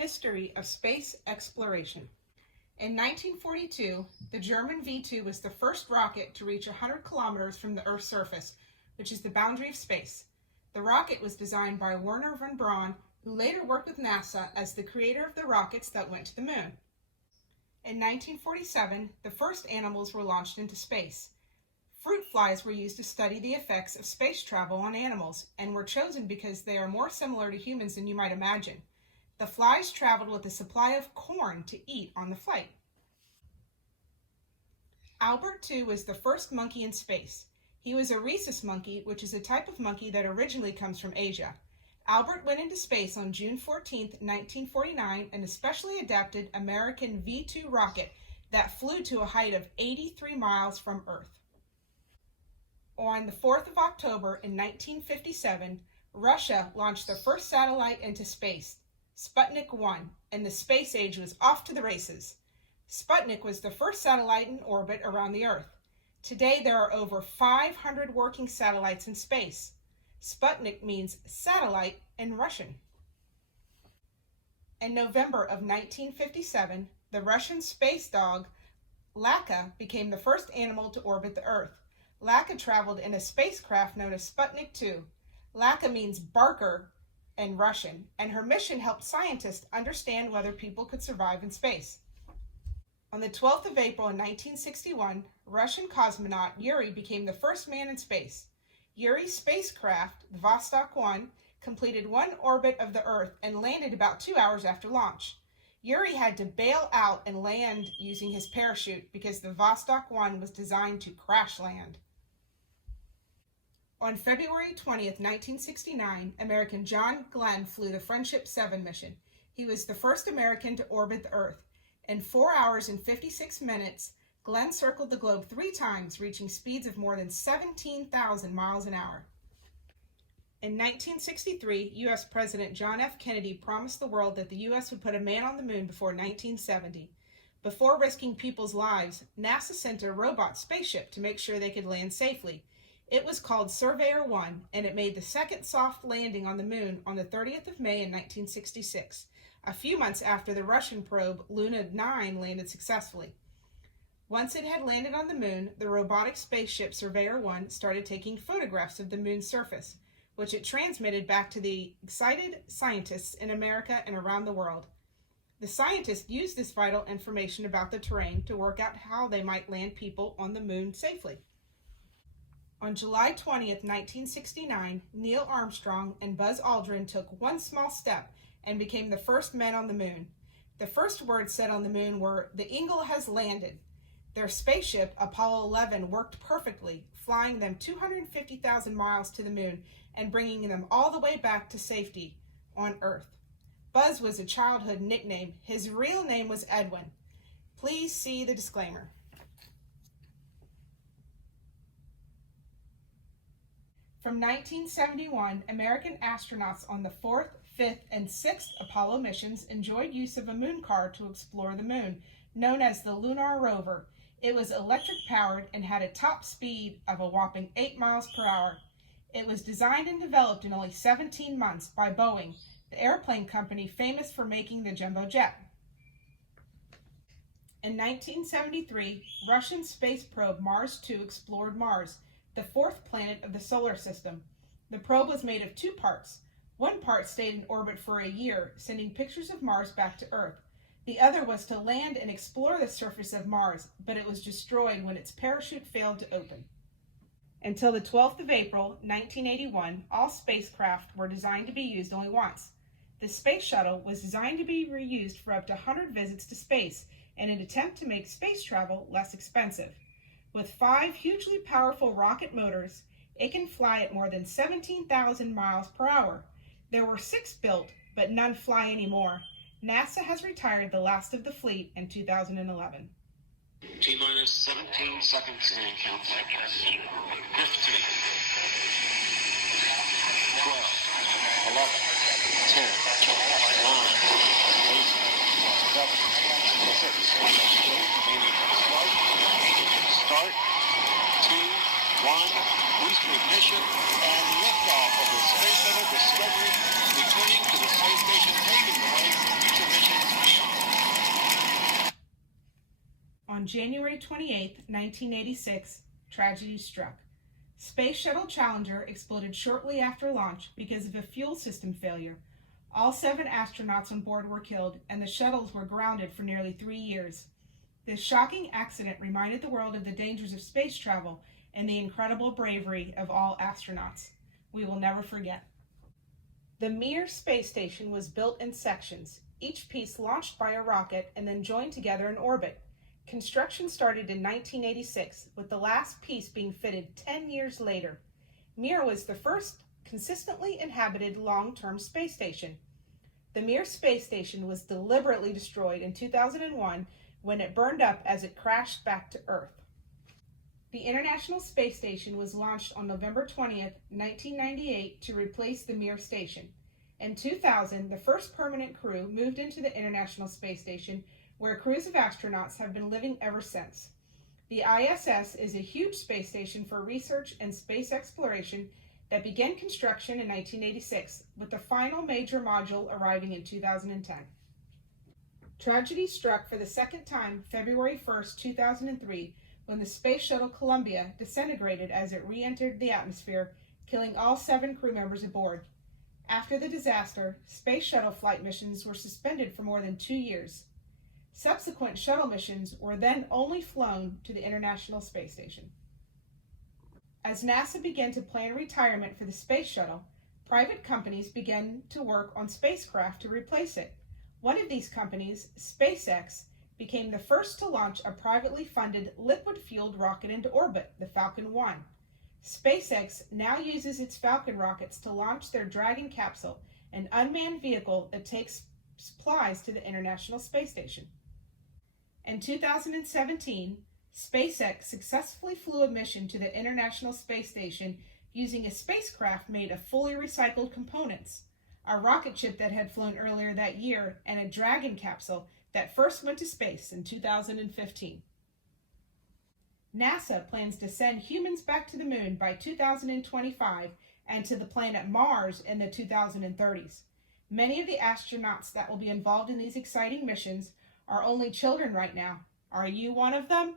History of Space Exploration. In 1942, the German V2 was the first rocket to reach 100 kilometers from the Earth's surface, which is the boundary of space. The rocket was designed by Wernher von Braun, who later worked with NASA as the creator of the rockets that went to the moon. In 1947, the first animals were launched into space. Fruit flies were used to study the effects of space travel on animals and were chosen because they are more similar to humans than you might imagine. The flies traveled with a supply of corn to eat on the flight. Albert II was the first monkey in space. He was a rhesus monkey, which is a type of monkey that originally comes from Asia. Albert went into space on June 14, 1949, in a specially adapted American V2 rocket that flew to a height of 83 miles from Earth. On the 4th of October in 1957, Russia launched the first satellite into space, Sputnik 1, and the space age was off to the races. Sputnik was the first satellite in orbit around the Earth. Today there are over 500 working satellites in space. Sputnik means satellite in Russian. In November of 1957, the Russian space dog Laika became the first animal to orbit the Earth. Laika traveled in a spacecraft known as Sputnik 2. Laika means barker in Russian, and her mission helped scientists understand whether people could survive in space. On the 12th of April in 1961, Russian cosmonaut Yuri became the first man in space. Yuri's spacecraft, the Vostok 1, completed one orbit of the Earth and landed about 2 hours after launch. Yuri had to bail out and land using his parachute because the Vostok 1 was designed to crash land. On February 20th, 1969, American John Glenn flew the Friendship 7 mission. He was the first American to orbit the Earth. In 4 hours and 56 minutes, Glenn circled the globe 3 times, reaching speeds of more than 17,000 miles an hour. In 1963, U.S. President John F. Kennedy promised the world that the U.S. would put a man on the moon before 1970. Before risking people's lives, NASA sent a robot spaceship to make sure they could land safely. It was called Surveyor 1, and it made the second soft landing on the moon on the 30th of May in 1966, a few months after the Russian probe Luna 9 landed successfully. Once it had landed on the moon, the robotic spaceship Surveyor 1 started taking photographs of the moon's surface, which it transmitted back to the excited scientists in America and around the world. The scientists used this vital information about the terrain to work out how they might land people on the moon safely. On July 20th, 1969, Neil Armstrong and Buzz Aldrin took one small step and became the first men on the moon. The first words said on the moon were, "The Eagle has landed." Their spaceship, Apollo 11, worked perfectly, flying them 250,000 miles to the moon and bringing them all the way back to safety on Earth. Buzz was a childhood nickname. His real name was Edwin. Please see the disclaimer. From 1971, American astronauts on the 4th, 5th, and 6th Apollo missions enjoyed use of a moon car to explore the moon, known as the Lunar Rover. It was electric-powered and had a top speed of a whopping 8 miles per hour. It was designed and developed in only 17 months by Boeing, the airplane company famous for making the jumbo jet. In 1973, Russian space probe Mars 2 explored Mars, the 4th planet of the solar system. The probe was made of 2 parts. One part stayed in orbit for a year, sending pictures of Mars back to Earth. The other was to land and explore the surface of Mars, but it was destroyed when its parachute failed to open. Until the 12th of April, 1981, all spacecraft were designed to be used only once. The Space Shuttle was designed to be reused for up to 100 visits to space in an attempt to make space travel less expensive. With 5 hugely powerful rocket motors, it can fly at more than 17,000 miles per hour. There were 6 built, but none fly anymore. NASA has retired the last of the fleet in 2011. T-minus 17 seconds and count. 15, 12, 11, 10, 9, 8, 7, 6, start, 2, 1, boost ignition, and liftoff of the Space Shuttle Discovery, returning to the space station, paving the way for future missions. January 28, 1986, tragedy struck. Space Shuttle Challenger exploded shortly after launch because of a fuel system failure. All 7 astronauts on board were killed, and the shuttles were grounded for nearly 3 years. This shocking accident reminded the world of the dangers of space travel and the incredible bravery of all astronauts. We will never forget. The Mir space station was built in sections, each piece launched by a rocket and then joined together in orbit. Construction started in 1986, with the last piece being fitted 10 years later. Mir was the first consistently inhabited long-term space station. The Mir space station was deliberately destroyed in 2001 when it burned up as it crashed back to Earth. The International Space Station was launched on November 20th, 1998 to replace the Mir station. In 2000, the first permanent crew moved into the International Space Station, where crews of astronauts have been living ever since. The ISS is a huge space station for research and space exploration that began construction in 1986, with the final major module arriving in 2010. Tragedy struck for the second time February 1st, 2003, when the Space Shuttle Columbia disintegrated as it re-entered the atmosphere, killing all 7 crew members aboard. After the disaster, Space Shuttle flight missions were suspended for more than 2 years. Subsequent shuttle missions were then only flown to the International Space Station. As NASA began to plan retirement for the Space Shuttle, private companies began to work on spacecraft to replace it. One of these companies, SpaceX, became the first to launch a privately funded liquid-fueled rocket into orbit, the Falcon 1. SpaceX now uses its Falcon rockets to launch their Dragon capsule, an unmanned vehicle that takes supplies to the International Space Station. In 2017, SpaceX successfully flew a mission to the International Space Station using a spacecraft made of fully recycled components, a rocket ship that had flown earlier that year, and a Dragon capsule that first went to space in 2015. NASA plans to send humans back to the moon by 2025 and to the planet Mars in the 2030s. Many of the astronauts that will be involved in these exciting missions are only children right now. Are you one of them?